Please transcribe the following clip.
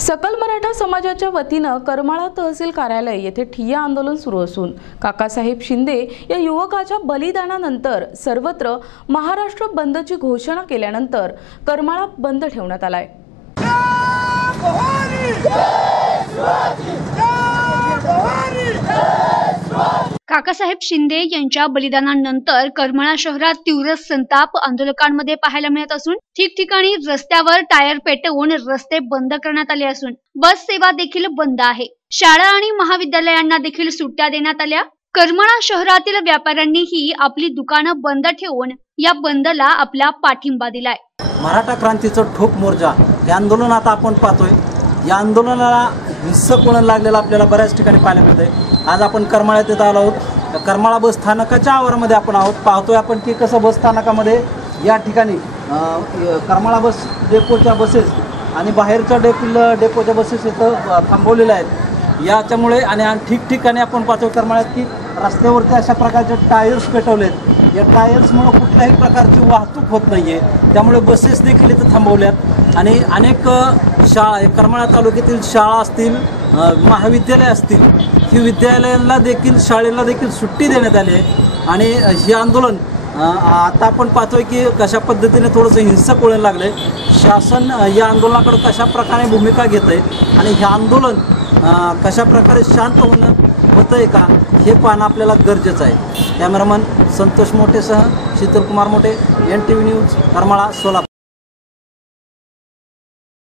सकल मराठा समाजाच्या वतीनं करमाळा तहसील कार्यालय येथे ठिय्या आंदोलन सुरू असून काकासाहेब शिंदे या युवकाच्या बलिदानानंतर सर्वत्र महाराष्ट्र बंदची घोषणा केल्यानंतर करमाळा बंद ठेवण्यात आलाय। काकासाहेब शिंदे यांच्या बलिदानानंतर करमाळा शहरात तीव्र संताप आंदोलकांमध्ये पाहायला मिळत असून ठिकठिकाणी रस्त्यावर टायर पेटवून रस्ते बंद करण्यात आले असून बस सेवा देखील बंद आहे। शाळा आणि महाविद्यालयांना देखील सुट्ट्या देण्यात आल्या। करमाळा शहरातील व्यापाऱ्यांनीही आपली दुकानं बंद ठेवून या बंदला आपला पाठिंबा दिलाय। मराठा क्रांतीचं ठोक मोर्चा हे आंदोलन आता आपण पाहतोय। या आंदोलनाला हिंसक वळण लागलेलं आपल्याला बऱ्याच ठिकाणी पाहायला मिळतंय। आज आपण करमाळ्यात येत आलो आहोत। करमाळा बस स्थानकाच्या आवारामध्ये आपण आहोत। पाहतोय आपण की कसं बस स्थानकामध्ये या ठिकाणी करमाळा बस डेपोच्या बसेस आणि बाहेरच्या डेपोच्या बसेस इथं थांबवलेल्या आहेत। याच्यामुळे आणि ठिकठिकाणी आपण पाहतोय करमाळ्यात की रस्त्यावरती अशा प्रकारचे टायर्स पेटवलेत। या टायर्समुळे कुठल्याही प्रकारची वाहतूक होत नाहीये, त्यामुळे बसेस देखील इथं थांबवल्यात आणि अनेक शाळा करमाळा तालुक्यातील शाळा असतील, महाविद्यालय असतील, ही विद्यालयाला देखील शाळेला देखील सुट्टी देण्यात आली आहे। आणि हे आंदोलन आता आपण पाहतोय की कशा पद्धतीने थोडंसं हिंसक वळण लागलंय। शासन या आंदोलनाकडे कशा प्रकारे भूमिका घेत आहे आणि हे आंदोलन कशा प्रकारे शांत होतंय का हे पाहणं आपल्याला गरजेचं आहे। कॅमेरामन संतोष मोठेसह शीतल कुमार मोठे, NTV न्यूज, करमाळा, सोलापूर।